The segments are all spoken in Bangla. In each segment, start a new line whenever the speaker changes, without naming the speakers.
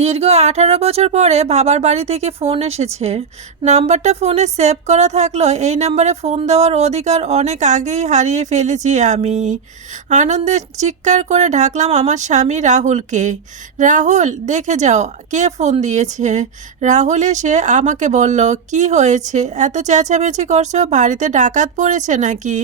দীর্ঘ আঠারো বছর পরে বাবার বাড়ি থেকে ফোন এসেছে। নাম্বারটা ফোনে সেভ করা থাকলেও এই নাম্বারে ফোন দেওয়ার অধিকার অনেক আগেই হারিয়ে ফেলেছি আমি। আনন্দে চিৎকার করে ঢাকলাম আমার স্বামী রাহুলকে। রাহুল, দেখে যাও, কে ফোন দিয়েছে? রাহুল এসে আমাকে বলল, কি হয়েছে? এত চেঁচামেচি করছ? বাড়িতে ডাকাত পড়েছে নাকি?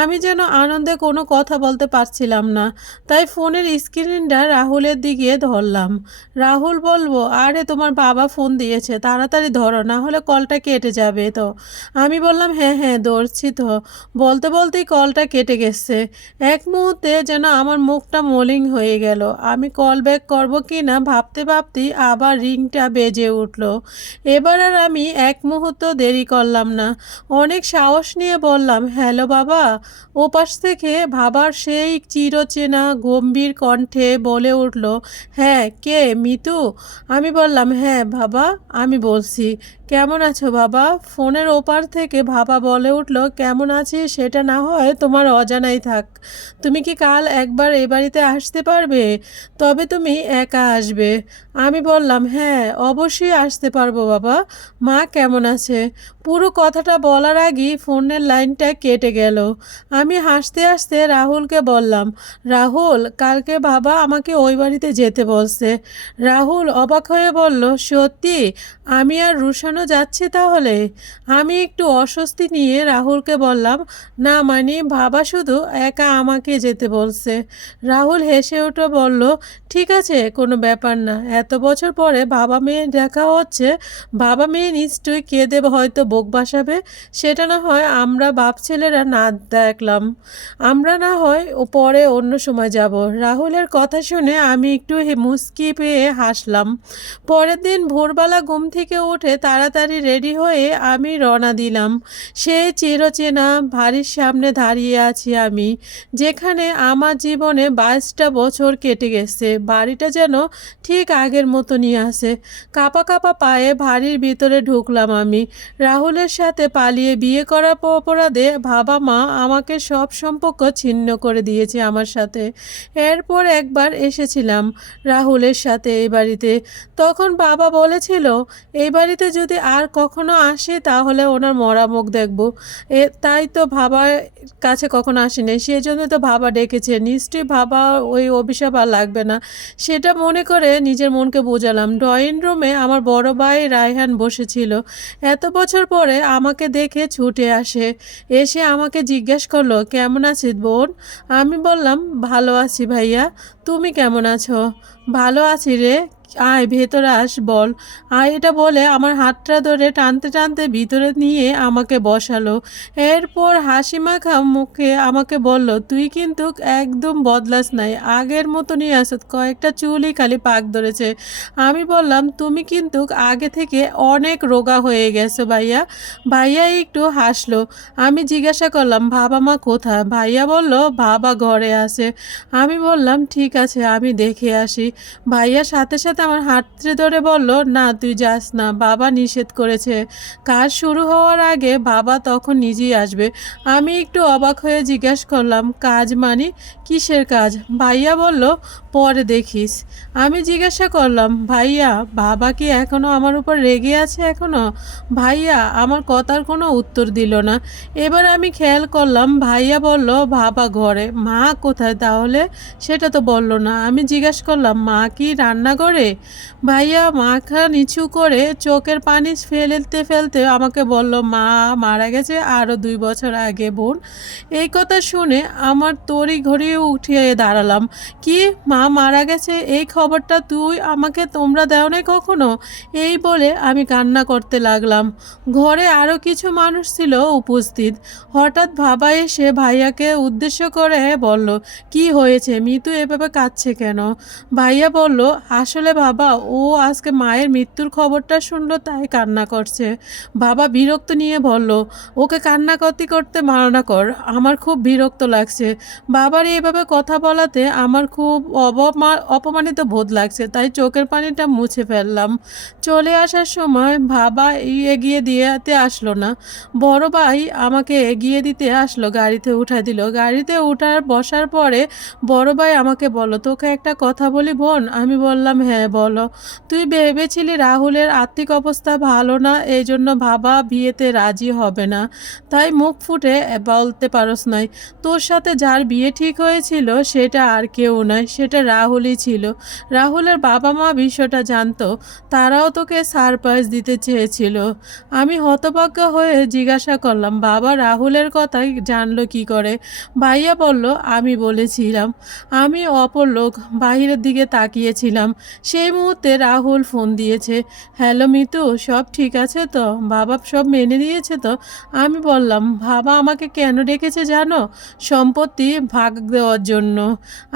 আমি যেন আনন্দে কোনো কথা বলতে পারছিলাম না, তাই ফোনের স্ক্রিনটা রাহুলের দিকে ধরলাম। রাহুল বলব, আরে তোমার বাবা ফোন দিয়েছে, তাড়াতাড়ি ধরো, না হলে কলটা কেটে যাবে তো। আমি বললাম হ্যাঁ হ্যাঁ ধরছি তো। বলতে বলতেই কলটা কেটে গেছে। এক মুহূর্তে যেন আমার মুখটা মলিন হয়ে গেল। আমি কল ব্যাক করব কি না ভাবতে ভাবতেই আবার রিংটা বেজে উঠল। এবার আর আমি এক মুহূর্ত দেরি করলাম না। অনেক সাহস নিয়ে বললাম, হ্যালো বাবা। ওপাশ থেকে ভাবার সেই চিরচেনা গম্ভীর কণ্ঠে বলে উঠল হ্যাঁ কে? মিতু? আমি বললাম হ্যাঁ বাবা আমি বলছি। কেমন আছো বাবা? ফোনের ওপার থেকে ভাবা বলে উঠল, কেমন আছিস? সেটা না হয় তোমার অজানাই থাক। তুমি কি কাল একবার এ বাড়িতে আসতে পারবে? তবে তুমি একা আসবে। আমি বললাম হ্যাঁ অবশ্যই আসতে পারব বাবা। মা কেমন আছে? পুরো কথাটা বলার আগেই ফোনের লাইনটা কেটে গেল। আমি হাসতে হাসতে রাহুলকে বললাম, রাহুল, কালকে বাবা আমাকে ওই বাড়িতে যেতে বলছে। রাহুল অবাক হয়ে বলল, সত্যি? আমি আর রুশানও যাচ্ছি তাহলে? আমি একটু অস্বস্তি নিয়ে রাহুলকে বললাম, না মানে বাবা শুধু একা আমাকে যেতে বলছে। রাহুল হেসে ওঠে বলল, ঠিক আছে, কোনো ব্যাপার না। এত বছর পরে বাবা মেয়ে দেখা হচ্ছে। বাবা মেয়ে নিশ্চয়ই কেঁদে হয়তো বোক বাসাবে। সেটা না হয় আমরা বাপ ছেলেরা না দেখলাম। আমরা না হয় ও পরে অন্য সময় যাব। রাহুলের কথা শুনে আমি একটু মুচকি পেয়ে হাসলাম। পরের দিন ভোরবেলা ঘুম থেকে উঠে তাড়াতাড়ি রেডি হয়ে আমি রওনা দিলাম। সেই চিরচেনা বাড়ির সামনে দাঁড়িয়ে আছি আমি, যেখানে আমার জীবনে বাইশটা বছর কেটে গেছে। বাড়িটা যেন ঠিক আগের মতনই আসে কাপা কাপা পায়ে বাড়ির ভিতরে ঢুকলাম আমি। রাহুলের সাথে পালিয়ে বিয়ে করার অপরাধে বাবা মা আমাকে সব সম্পর্ক ছিন্ন করে দিয়েছে আমার সাথে। এরপর একবার এসেছিলাম রাহুলের সাথে এই বাড়িতে। তখন বাবা বলেছিল, এই বাড়িতে যদি আর কখনো আসে, তাহলে ওনার মরা মুখ দেখব। এ, তাই তো বাবার কাছে কখনো আসেনি। সেই জন্য তো ভাবা ডেকেছে। নিশ্চয়ই ভাবা ওই অভিশাপ আর লাগবে না। সেটা মনে করে নিজের মনকে বোঝালাম। ড্রয়িং রুমে আমার বড় ভাই রায়হান বসেছিল। এত বছর পরে আমাকে দেখে ছুটে আসে। এসে আমাকে জিজ্ঞেস করল, কেমন আছিস বোন? আমি বললাম, ভালো আছি ভাইয়া। তুমি কেমন আছো? ভালো আছি রে। আয়, ভেতরে আস, বল। আয়, এটা বলে আমার হাতটা ধরে টানতে টানতে ভিতরে নিয়ে আমাকে বসালো। এরপর হাসি মাখা মুখে আমাকে বলল, তুই কিন্তু একদম বদলাস নাই। আগের মতনই আস কয়েকটা চুলই খালি পাক ধরেছে। আমি বললাম, তুমি কিন্তু আগে থেকে অনেক রোগা হয়ে গেছো ভাইয়া। ভাইয়া একটু হাসলো। আমি জিজ্ঞাসা করলাম, বাবা মা কোথায়? ভাইয়া বলল, বাবা ঘরে আছে। আমি বললাম, ঠিক আছে আমি দেখে আসি। ভাইয়া সাথে সাথে আমার হাতড়ে ধরে বলল, না, তুই যাস না, বাবা নিষেধ করেছে। কাজ শুরু হওয়ার আগে বাবা তখন নিজেই আসবে। আমি একটু অবাক হয়ে জিজ্ঞেস করলাম, কাজ মানে? কিসের কাজ? ভাইয়া বলল, পরে দেখিস। আমি জিজ্ঞাসা করলাম, ভাইয়া, বাবা কি এখনও আমার উপর রেগে আছে এখনও? ভাইয়া আমার কথার কোনো উত্তর দিল না। এবার আমি খেয়াল করলাম, ভাইয়া বলল, বাবা ঘরে। মা কোথায় তাহলে? সেটা তো বলল না। আমি জিজ্ঞাসা করলাম, মা কি রান্না করে ভাইয়া মাখা নিচু করে চোখের পানি ফেলতে ফেলতে আমাকে বলল, মা মারা গেছে আরও দুই বছর আগে, বোন। এই কথা শুনে আমার তড়ি ঘড়িয়ে উঠিয়ে দাঁড়ালাম। কি? মা মারা গেছে? এই খবরটা তুই আমাকে তোমরা দেও না কখনো? এই বলে আমি কান্না করতে লাগলাম। ঘরে আরও কিছু মানুষ ছিল উপস্থিত। হঠাৎ ভাবা এসে ভাইয়াকে উদ্দেশ্য করে বলল, কি হয়েছে? মিতু এভাবে কাঁদছে কেন? ভাইয়া বলল, আসলে বাবা, ও আজকে মায়ের মৃত্যুর খবরটা শুনলো, তাই কান্না করছে। বাবা বিরক্ত নিয়ে বলল, ওকে কান্না করতে করতে মারনা কর, আমার খুব বিরক্ত লাগছে। বাবার এভাবে কথা বলাতে আমার খুব অপমানিত বোধ লাগছে, তাই চোখের পানিটা মুছে ফেললাম। চলে আসার সময় বাবা এগিয়ে দিতে আসলো না। বড় ভাই আমাকে এগিয়ে দিতে আসলো, গাড়িতে উঠা দিল। গাড়িতে উঠার, বসার পরে বড় ভাই আমাকে বলল বলো, তোকে একটা কথা বলি বোন। আমি বললাম হ্যাঁ বলো। তুই ভেবেছিলি রাহুলের আর্থিক অবস্থা ভালো না এই জন্য বাবা বিয়েতে রাজি হবে না। তাই মুখ ফুটে বলতে পারস নাই। তোর সাথে যার বিয়ে ঠিক হয়েছিল, সেটা আর কেউ নয় সেটা রাহুলই ছিল। রাহুলের বাবা মা বিষয়টা জানতো, তারাও তোকে সারপ্রাইজ দিতে চেয়েছিল। আমি হতভাগ্য হয়ে জিজ্ঞাসা করলাম, বাবা রাহুলের কথা জানলো কি করে? ভাইয়া বলল, আমি বলেছিলাম, আমি অপর লোক বাহিরের দিকে তাকিয়েছিলাম। সেই মুহূর্তে রাহুল ফোন দিয়েছে, হ্যালো মিতু, সব ঠিক আছে তো? বাবা সব মেনে দিয়েছে তো? আমি বললাম, বাবা আমাকে কেন ডেকেছে জানো? সম্পত্তি ভাগ দেওয়ার জন্য।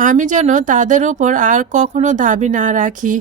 আমি যেন তাদের উপর আর কখনো দাবি না রাখি।